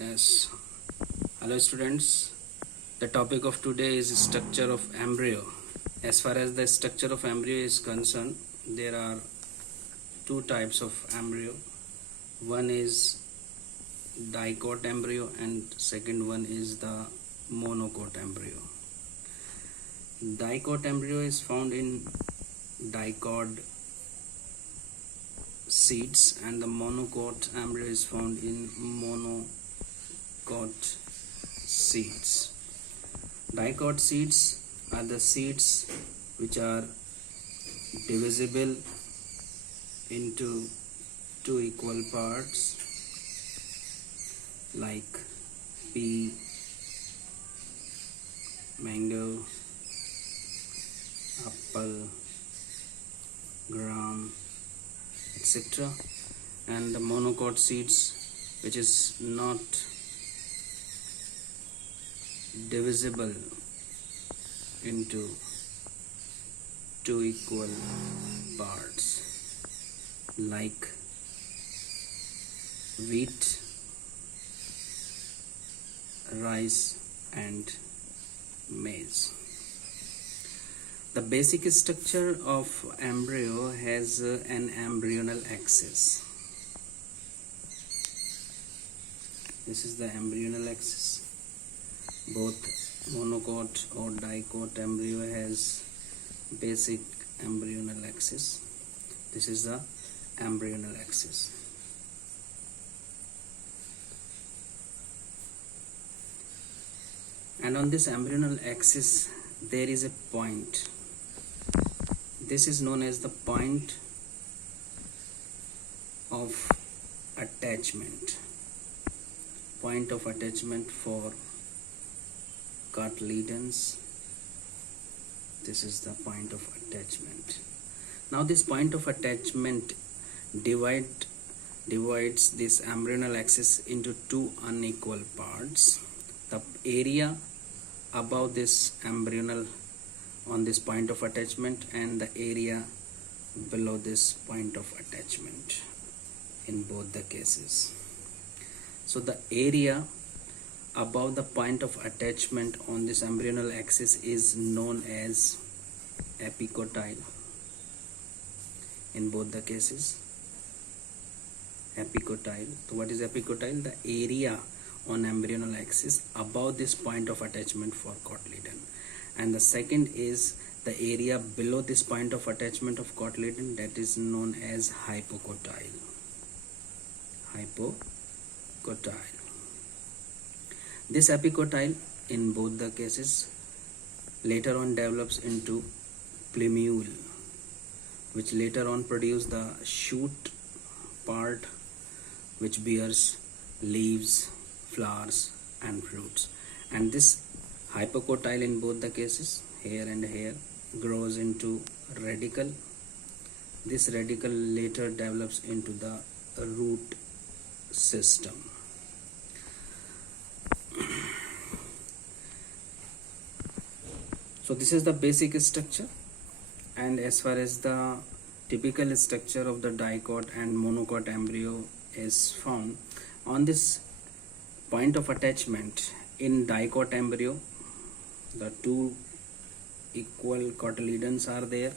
Yes. Hello students. The topic of today is structure of embryo. As far as the structure of embryo is concerned, there are two types of embryo. One is dicot embryo and second one is the monocot embryo. Dicot embryo is found in dicot seeds and the monocot embryo is found in monocot seeds. Dicot seeds are the seeds which are divisible into two equal parts like pea, mango, apple, gram, etc. And the monocot seeds which is not divisible into two equal parts like wheat, rice and maize. The basic structure of embryo has an embryonal axis. This is the embryonal axis. Both monocot or dicot embryo has basic embryonal axis. This is the embryonal axis. And on this embryonal axis there is a point. This is known as the point of attachment. Point of attachment for cotyledons. This is the point of attachment. Now this point of attachment divides this embryonal axis into two unequal parts. The area above this embryonal on this point of attachment and the area below this point of attachment in both the cases. So the area above the point of attachment on this embryonal axis is known as epicotyle in both the cases. Epicotyle. So what is epicotyle? The area on embryonal axis above this point of attachment for cotyledon. And the second is the area below this point of attachment of cotyledon, that is known as hypocotyle. Hypocotyle. This epicotyle in both the cases later on develops into plumule, which later on produce the shoot part which bears leaves, flowers and fruits. And this hypocotyle in both the cases, here and here, grows into radicle. This radicle later develops into the root system. So this is the basic structure, and as far as the typical structure of the dicot and monocot embryo is found, on this point of attachment in dicot embryo the two equal cotyledons are there,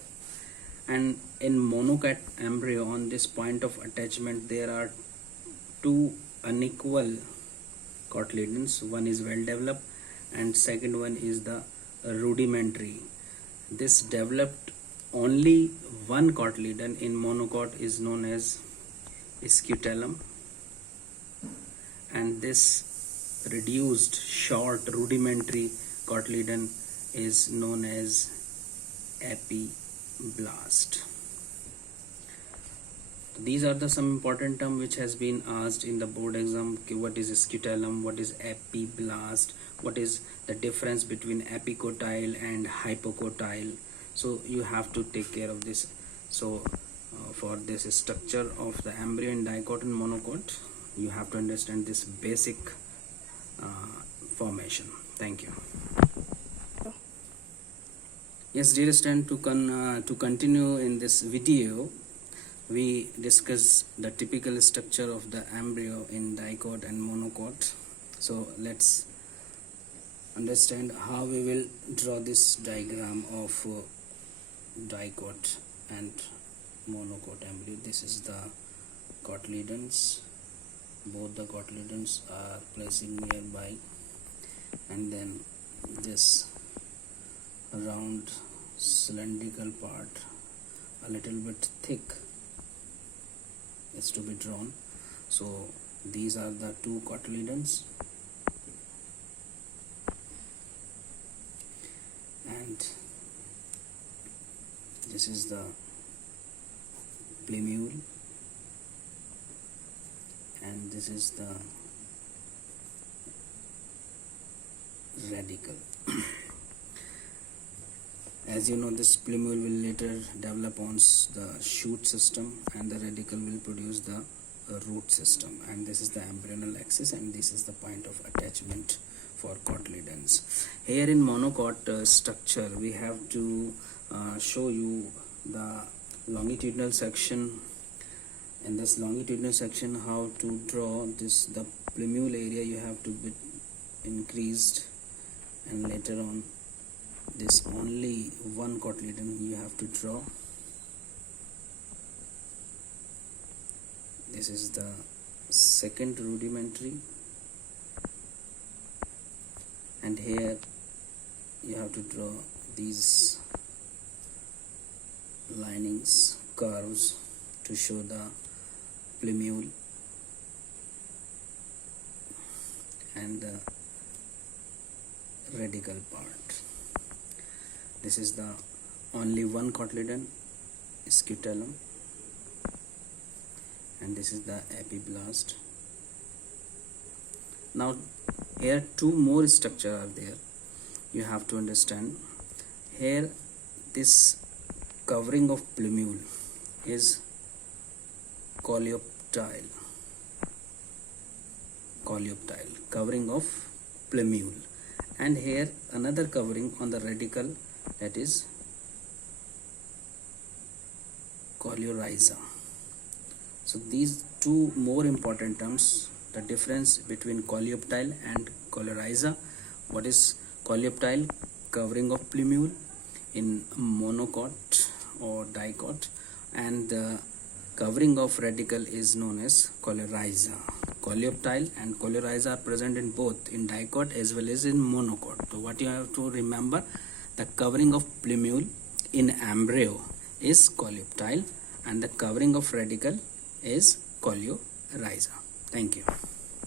and in monocot embryo on this point of attachment there are two unequal cotyledons. One is well developed and second one is the rudimentary. This developed only one cotyledon in monocot is known as scutellum, and this reduced short rudimentary cotyledon is known as epiblast. These are the some important term which has been asked in the board exam. What is scutellum, what is epiblast, what is the difference between epicotyle and hypocotyle. So you have to take care of this. So for this structure of the embryo in dicot and monocot, you have to understand this basic formation. Thank you. Yes, dear student, to continue in this video, we discuss the typical structure of the embryo in dicot and monocot. So let's understand how we will draw this diagram of dicot and monocot embryo. This is the cotyledons. Both the cotyledons are placing nearby, and then this round cylindrical part, a little bit thick, is to be drawn. So these are the two cotyledons, and this is the plumule, and this is the radicle. As you know, this plumule will later develop on the shoot system, and the radicle will produce the root system, and this is the embryonal axis, and this is the point of attachment for cotyledons. Here in monocot structure, we have to show you the longitudinal section. In this longitudinal section, how to draw this, the plumule area you have to be increased, and later on this only one cotyledon you have to draw. This is the second rudimentary, and here you have to draw these linings, curves, to show the plumule and the radical part. This is the only one cotyledon, scutellum, and this is the epiblast. Now here two more structures are there, you have to understand. Here this covering of plumule is coleoptile covering of plumule, and here another covering on the radicle, that is coleorhiza. So these two more important terms, the difference between coleoptile and coleorhiza. What is coleoptile? Covering of plumule in monocot or dicot, and the covering of radicle is known as coleorhiza. Coleoptile and coleorhiza are present in both, in dicot as well as in monocot. So what you have to remember, the covering of plumule in embryo is coleoptile, and the covering of radicle is coleorhiza. Thank you.